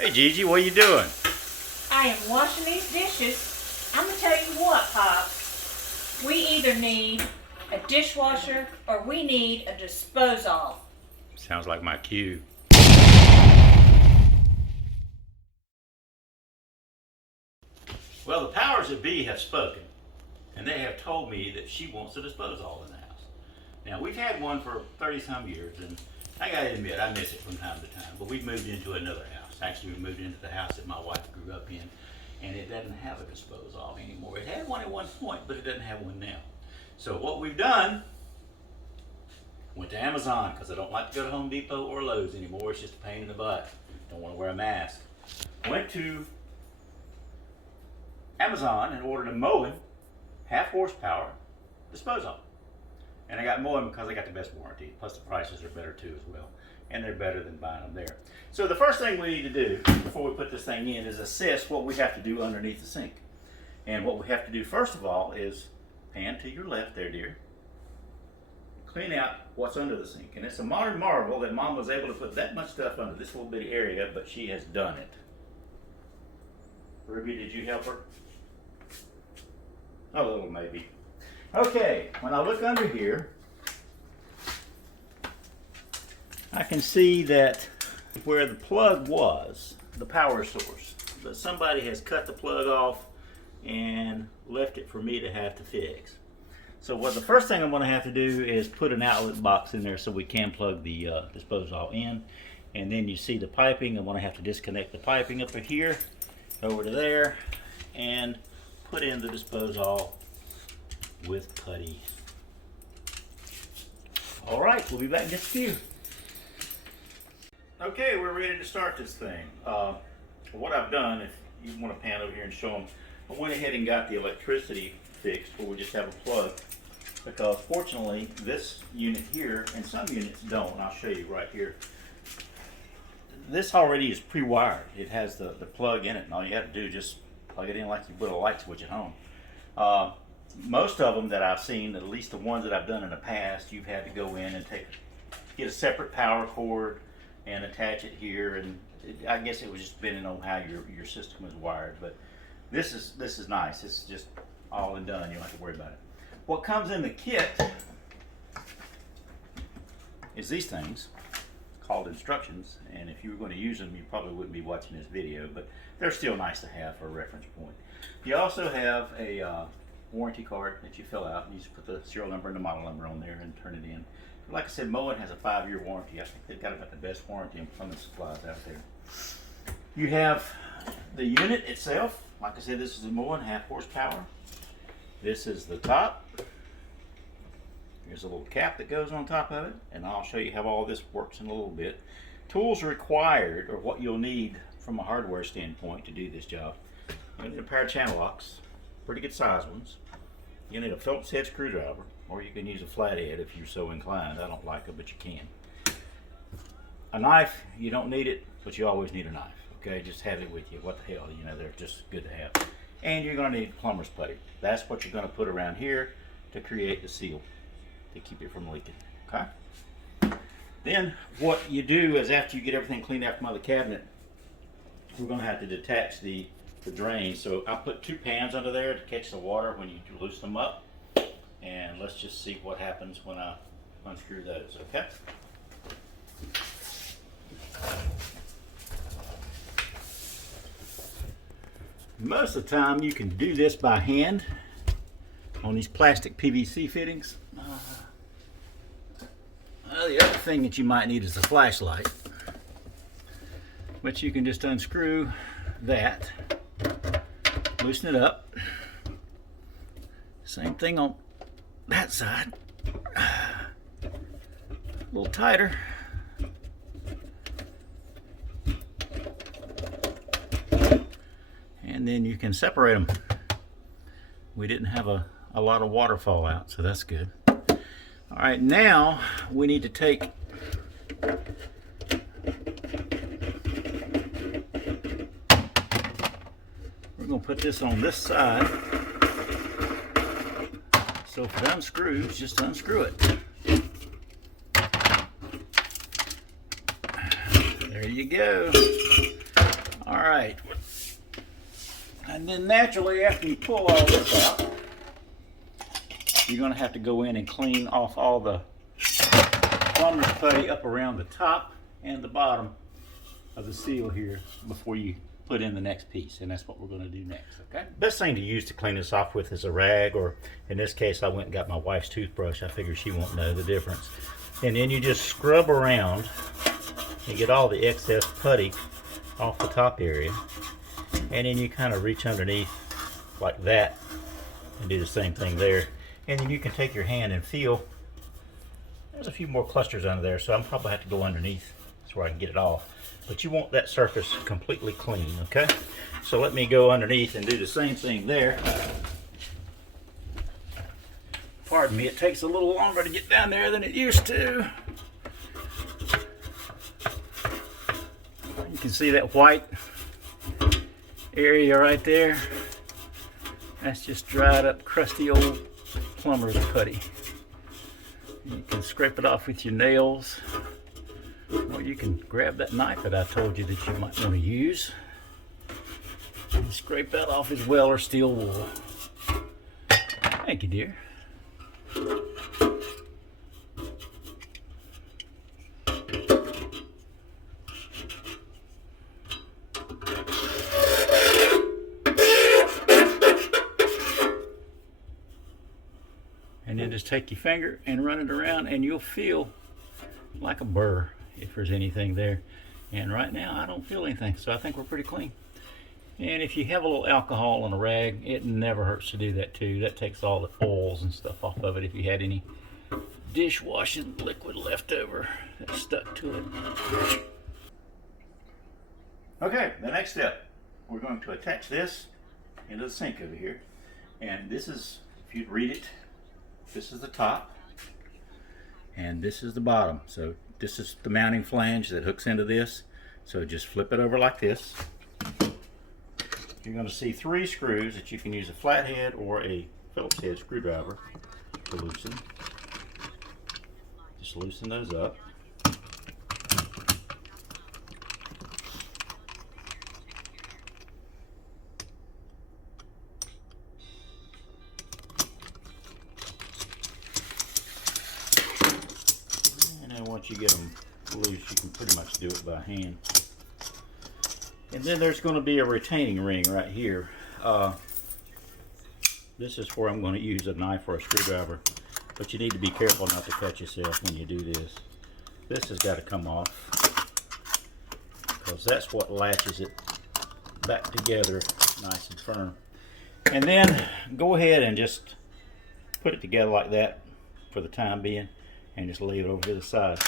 Hey Gigi, what are you doing? I am washing these dishes. I'm gonna tell you what, Pops. We either need a dishwasher or we need a disposal. Sounds like my cue. Well, the powers that be have spoken, and they have told me that she wants a disposal in the house. Now, we've had one for 30-some years, and I gotta admit, I miss it from time to time, but we've moved into another house. Actually, we moved into the house that my wife grew up in, and it doesn't have a disposal anymore. It had one at one point, but it doesn't have one now. So what we've done, went to Amazon, because I don't like to go to Home Depot or Lowe's anymore. It's just a pain in the butt. Don't want to wear a mask. Went to Amazon and ordered a MOEN, half horsepower, disposal. And I got MOEN because I got the best warranty. Plus the prices are better too as well. And they're better than buying them there. So the first thing we need to do before we put this thing in is assess what we have to do underneath the sink. And what we have to do first of all is pan to your left there, dear. Clean out what's under the sink. And it's a modern marvel that Mom was able to put that much stuff under this little bitty area, but she has done it. Ruby, did you help her? A little maybe. Okay, when I look under here, I can see that where the plug was, the power source, that somebody has cut the plug off and left it for me to have to fix. So what the first thing I'm going to have to do is put an outlet box in there so we can plug the disposal in. And then you see the piping. I'm going to have to disconnect the piping up here, over to there, and put in the disposal with putty. All right, we'll be back in just a few. Okay, we're ready to start this thing. What I've done, if you want to pan over here and show them, I went ahead and got the electricity fixed where we just have a plug, because fortunately this unit here, and some units don't, and I'll show you right here, this already is pre-wired. It has the plug in it, and all you have to do is just plug it in like you would a light switch at home. Most of them that I've seen, at least the ones that I've done in the past, you've had to go in and get a separate power cord and attach it here, and I guess it was just depending on how your system is wired. But this is nice. It's just all and done. You don't have to worry about it. What comes in the kit is these things called instructions, and if you were going to use them, you probably wouldn't be watching this video, but they're still nice to have for a reference point. You also have a warranty card that you fill out, and you just put the serial number and the model number on there and turn it in. Like I said, MOEN has a 5-year warranty. I think they've got about the best warranty in plumbing supplies out there. You have the unit itself. Like I said, this is a MOEN half horsepower. This is the top. There's a little cap that goes on top of it, and I'll show you how all this works in a little bit. Tools required, or what you'll need from a hardware standpoint to do this job. You'll need a pair of channel locks, pretty good size ones. You'll need a Phillips head screwdriver, or you can use a flathead if you're so inclined. I don't like it, but you can. A knife, you don't need it, but you always need a knife. Okay, just have it with you. What the hell, you know, they're just good to have. And you're going to need Plumbers Putty. That's what you're going to put around here to create the seal, to keep it from leaking. Okay. Then what you do is, after you get everything cleaned out from out of the cabinet, we're going to have to detach the drain. So I put 2 pans under there to catch the water when you loosen them up. And let's just see what happens when I unscrew those, okay? Most of the time you can do this by hand on these plastic PVC fittings. The other thing that you might need is a flashlight. But you can just unscrew that, loosen it up. Same thing on that side. A little tighter. And then you can separate them. We didn't have a lot of water fall out, so that's good. All right, now we need to take we're going to put this on this side. So if it unscrews, just unscrew it. There you go. then naturally, after you pull all this out, you're going to have to go in and clean off all the plumber's putty up around the top and the bottom of the seal here before you put in the next piece, and that's what we're going to do next. Okay. Best thing to use to clean this off with is a rag, or in this case I went and got my wife's toothbrush. I figure she won't know the difference. And then you just scrub around and get all the excess putty off the top area, and then you kind of reach underneath like that and do the same thing there. And then you can take your hand and feel. There's a few more clusters under there, so I'm probably have to go underneath so I can get it off. But you want that surface completely clean, okay? So let me go underneath and do the same thing there. Pardon me, it takes a little longer to get down there than it used to. You can see that white area right there. That's just dried up, crusty old plumber's putty. You can scrape it off with your nails, or you can grab that knife that I told you that you might want to use and scrape that off as well, or steel wool. Thank you, dear. And then just take your finger and run it around, and you'll feel like a burr if there's anything there. And right now I don't feel anything, so I think we're pretty clean. And if you have a little alcohol on a rag, it never hurts to do that too. That takes all the oils and stuff off of it if you had any dishwashing liquid left over that stuck to it. Okay, the next step, we're going to attach this into the sink over here. And this is, if you'd read it, this is the top and this is the bottom. So this is the mounting flange that hooks into this. So just flip it over like this. You're going to see 3 screws that you can use a flathead or a Phillips head screwdriver to loosen. Just loosen those up. And then once you get them loose, you can pretty much do it by hand. And then there's going to be a retaining ring right here. This is where I'm going to use a knife or a screwdriver, but you need to be careful not to cut yourself when you do this. This has got to come off, because that's what latches it back together nice and firm. And then go ahead and just put it together like that for the time being, and just leave it over to the side.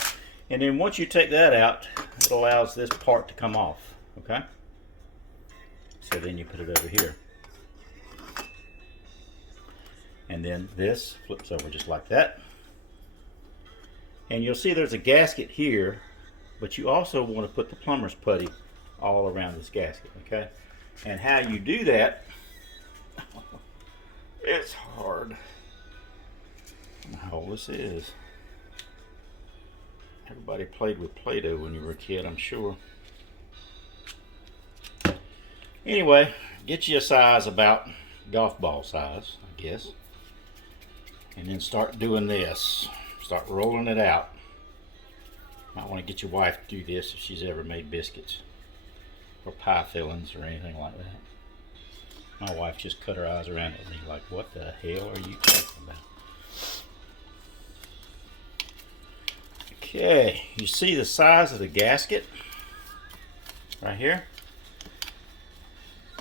And then once you take that out, it allows this part to come off. Okay, so then you put it over here, and then this flips over just like that. And you'll see there's a gasket here, but you also want to put the plumber's putty all around this gasket. Okay, and how you do that, it's hard. I don't know how old this is. Everybody played with Play-Doh when you were a kid, I'm sure. Anyway, get you a size about golf ball size, I guess. And then start doing this. Start rolling it out. Might want to get your wife to do this if she's ever made biscuits or pie fillings or anything like that. My wife just cut her eyes around at me like, what the hell are you talking about? Okay, you see the size of the gasket right here?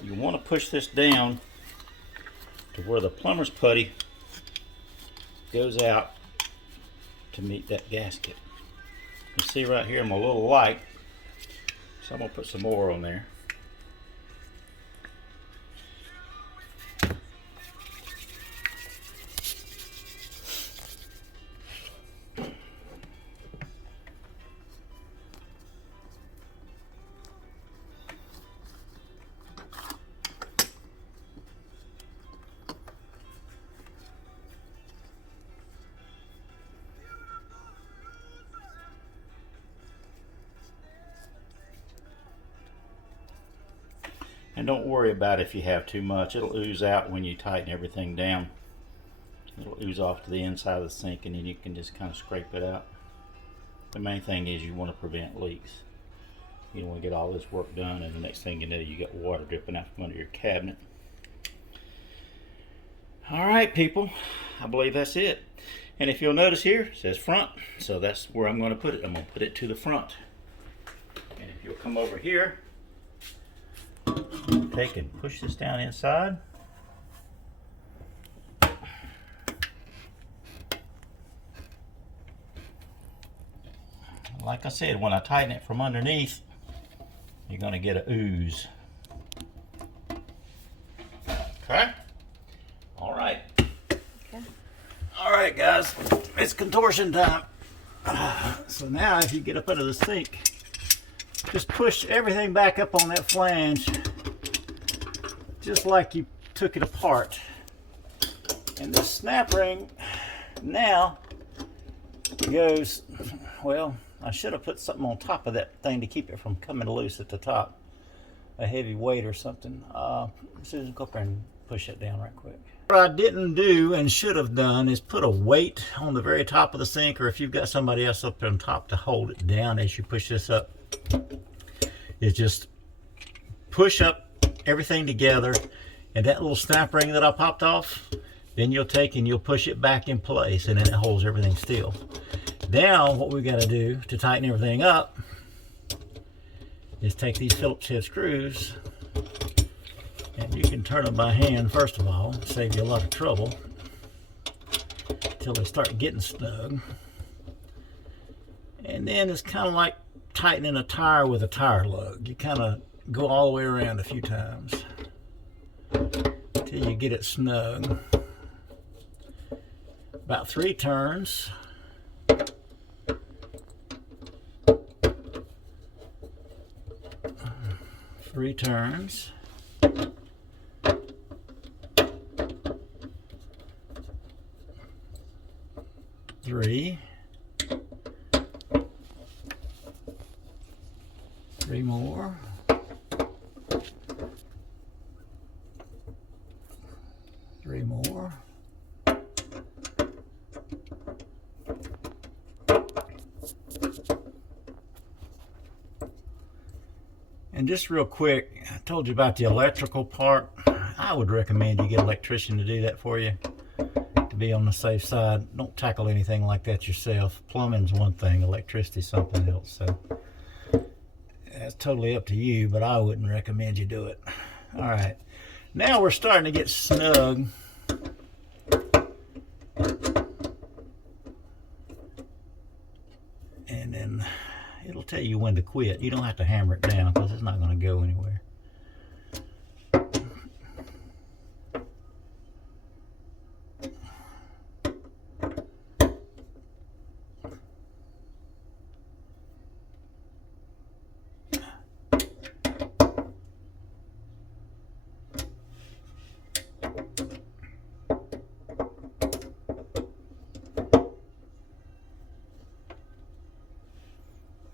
You want to push this down to where the plumber's putty goes out to meet that gasket. You see right here, I'm a little light, so I'm going to put some more on there. And don't worry about if you have too much. It'll ooze out when you tighten everything down. It'll ooze off to the inside of the sink, and then you can just kind of scrape it out. The main thing is you want to prevent leaks. You don't want to get all this work done, and the next thing you know, you got water dripping out from under your cabinet. All right, people, I believe that's it. And if you'll notice here, it says front, so that's where I'm going to put it. I'm going to put it to the front. And if you'll come over here, take and push this down inside. Like I said, when I tighten it from underneath, you're going to get a ooze. Okay? All right. Okay. All right, guys, it's contortion time. So now if you get up under the sink, just push everything back up on that flange, just like you took it apart. And this snap ring now goes, well, I should have put something on top of that thing to keep it from coming loose at the top. A heavy weight or something. Susan, go up there and push it down right quick. What I didn't do and should have done is put a weight on the very top of the sink, or if you've got somebody else up on top to hold it down as you push this up, is just push up everything together, and that little snap ring that I popped off, then you'll take and you'll push it back in place, and then it holds everything still. Now what we've got to do to tighten everything up is take these Phillips head screws, and you can turn them by hand first of all, save you a lot of trouble until they start getting snug. And then it's kind of like tightening a tire with a tire lug. You kind of go all the way around a few times until you get it snug. About 3 turns. 3 turns. 3. 3 more. 3 more. And just real quick, I told you about the electrical part. I would recommend you get an electrician to do that for you, to be on the safe side. Don't tackle anything like that yourself. Plumbing's one thing, electricity's something else. So that's totally up to you, but I wouldn't recommend you do it. All right, now we're starting to get snug. And then it'll tell you when to quit. You don't have to hammer it down because it's not going to go anywhere.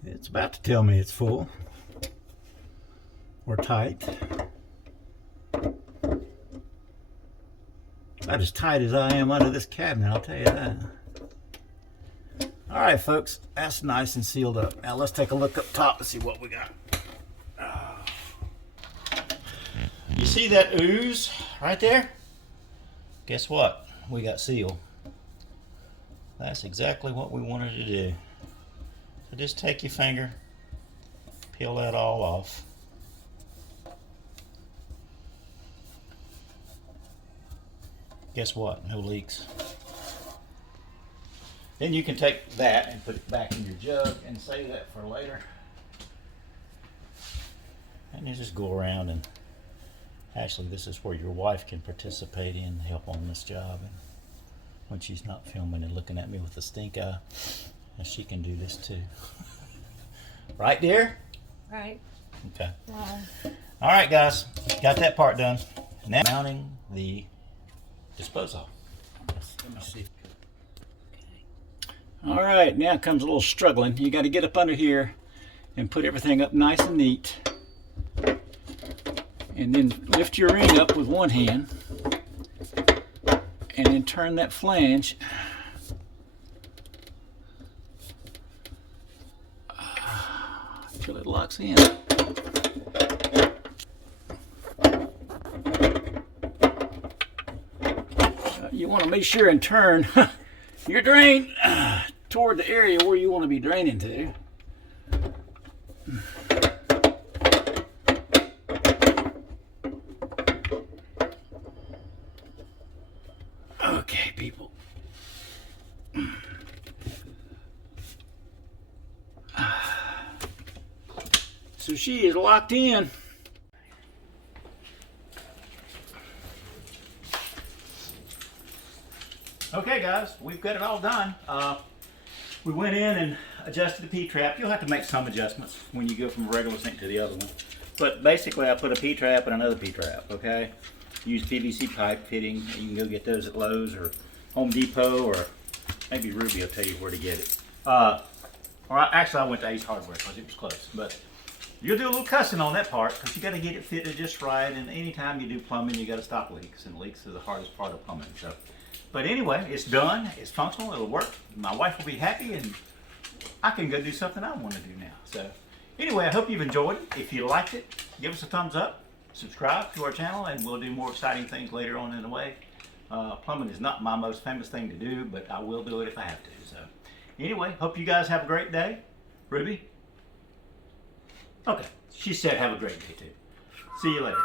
It's about to tell me it's full or tight. About as tight as I am under this cabinet, I'll tell you that. All right, folks, that's nice and sealed up. Now let's take a look up top and see what we got. You see that ooze right there? Guess what? We got seal. That's exactly what we wanted to do. So just take your finger, peel that all off. Guess what? No leaks. Then you can take that and put it back in your jug and save that for later. And you just go around, and actually this is where your wife can participate in, help on this job. And when she's not filming and looking at me with a stink eye, she can do this too. Right, dear? Right. Okay. Wow. All right, guys, got that part done. Now mounting the disposal. Let me see. All right, now comes a little struggling. You got to get up under here and put everything up nice and neat. And then lift your ring up with one hand and then turn that flange until it locks in. You want to make sure and turn your drain toward the area where you want to be draining to. Okay, people. So she is locked in. Okay guys, we've got it all done. We went in and adjusted the P-trap. You'll have to make some adjustments when you go from a regular sink to the other one. But basically I put a P-trap and another P-trap, okay? Use PVC pipe fitting. You can go get those at Lowe's or Home Depot, or maybe Ruby will tell you where to get it. Actually I went to Ace Hardware because it was close. But you'll do a little cussing on that part because you got to get it fitted just right. And anytime you do plumbing, you got to stop leaks. And leaks is the hardest part of plumbing. So. But anyway, it's done, it's functional, it'll work. My wife will be happy and I can go do something I want to do now. So anyway, I hope you've enjoyed it. If you liked it, give us a thumbs up, subscribe to our channel, and we'll do more exciting things later on in the way. Plumbing is not my most famous thing to do, but I will do it if I have to. So anyway, hope you guys have a great day. Ruby? Okay, she said have a great day too. See you later.